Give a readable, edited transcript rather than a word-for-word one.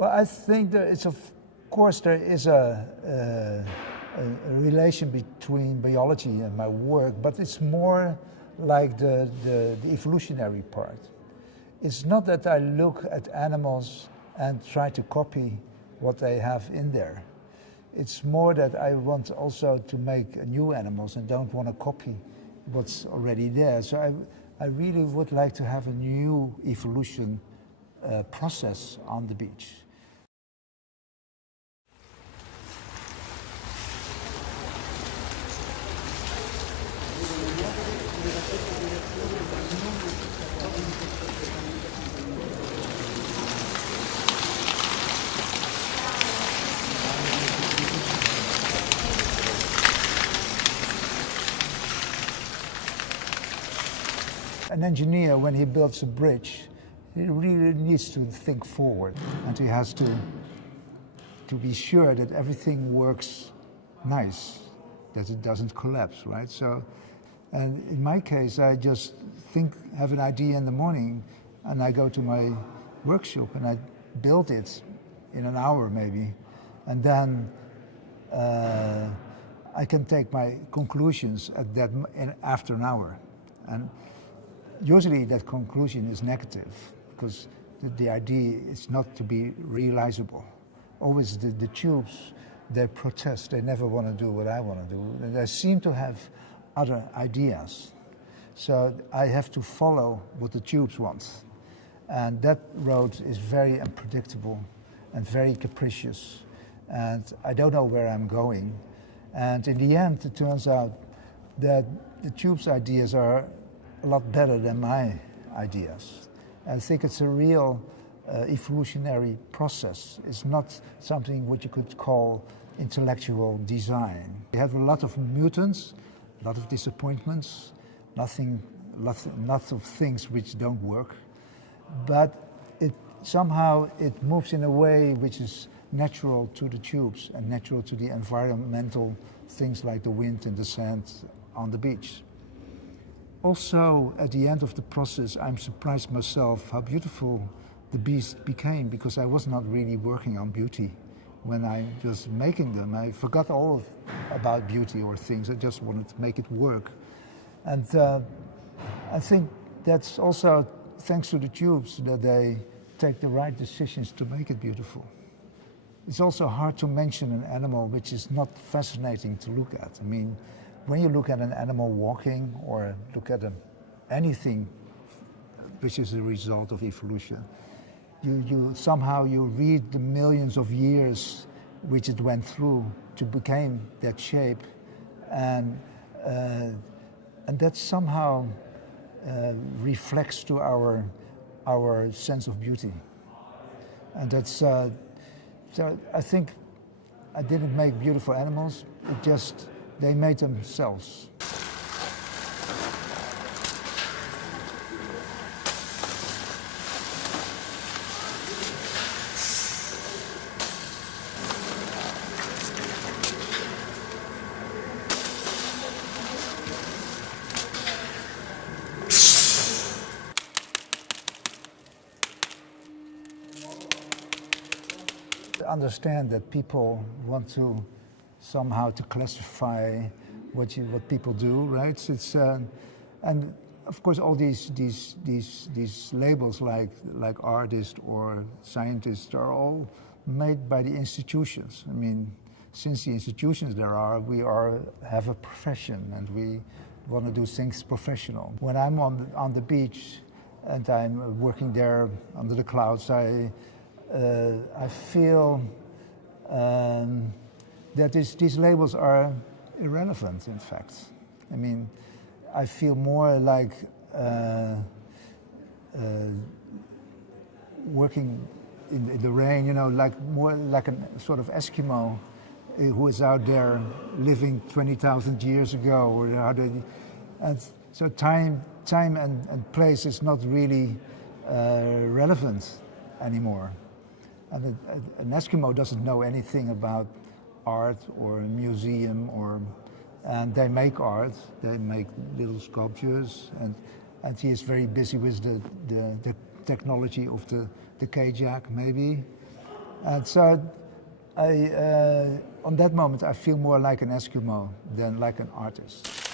Well, I think there is, of course, there is a relation between biology and my work, but it's more like the evolutionary part. It's not that I look at animals and try to copy what they have in there. It's more that I want also to make new animals and don't want to copy what's already there. So I really would like to have a new evolution process on the beach. An engineer, when he builds a bridge, he really needs to think forward, and he has to be sure that everything works nice, that it doesn't collapse, right? So, and in my case, I just have an idea in the morning, and I go to my workshop and I build it in an hour maybe, and then I can take my conclusions after an hour. And usually that conclusion is negative because the idea is not to be realizable. Always the tubes, they protest, they never want to do what I want to do. And they seem to have other ideas. So I have to follow what the tubes want. And that road is very unpredictable and very capricious. And I don't know where I'm going. And in the end, it turns out that the tube's ideas are a lot better than my ideas. I think it's a real evolutionary process. It's not something what you could call intellectual design. We have a lot of mutants, a lot of disappointments, lots of things which don't work, but somehow it moves in a way which is natural to the tubes and natural to the environmental things like the wind and the sand on the beach. Also, at the end of the process, I'm surprised myself how beautiful the beast became, because I was not really working on beauty when I was making them. I forgot all about beauty or things. I just wanted to make it work. And I think that's also thanks to the tubes that they take the right decisions to make it beautiful. It's also hard to mention an animal which is not fascinating to look at. I mean, when you look at an animal walking or look at anything which is a result of evolution, you somehow read the millions of years which it went through to become that shape, and that somehow reflects to our sense of beauty. And that's so I think I didn't make beautiful animals, it just they made themselves. Understand that people want to somehow to classify what people do, right? It's and of course all these labels like artist or scientist are all made by the institutions. I mean, since the institutions we have a profession and we want to do things professional. When I'm on the beach and I'm working there under the clouds, I feel that these labels are irrelevant, in fact. I mean, I feel more like working in the rain, you know, more like a sort of Eskimo who is out there living 20,000 years ago. And so time and place is not really relevant anymore. And an Eskimo doesn't know anything about art or a museum, and they make art, they make little sculptures, and he is very busy with the technology of the Kajak maybe. And so on that moment, I feel more like an Eskimo than like an artist.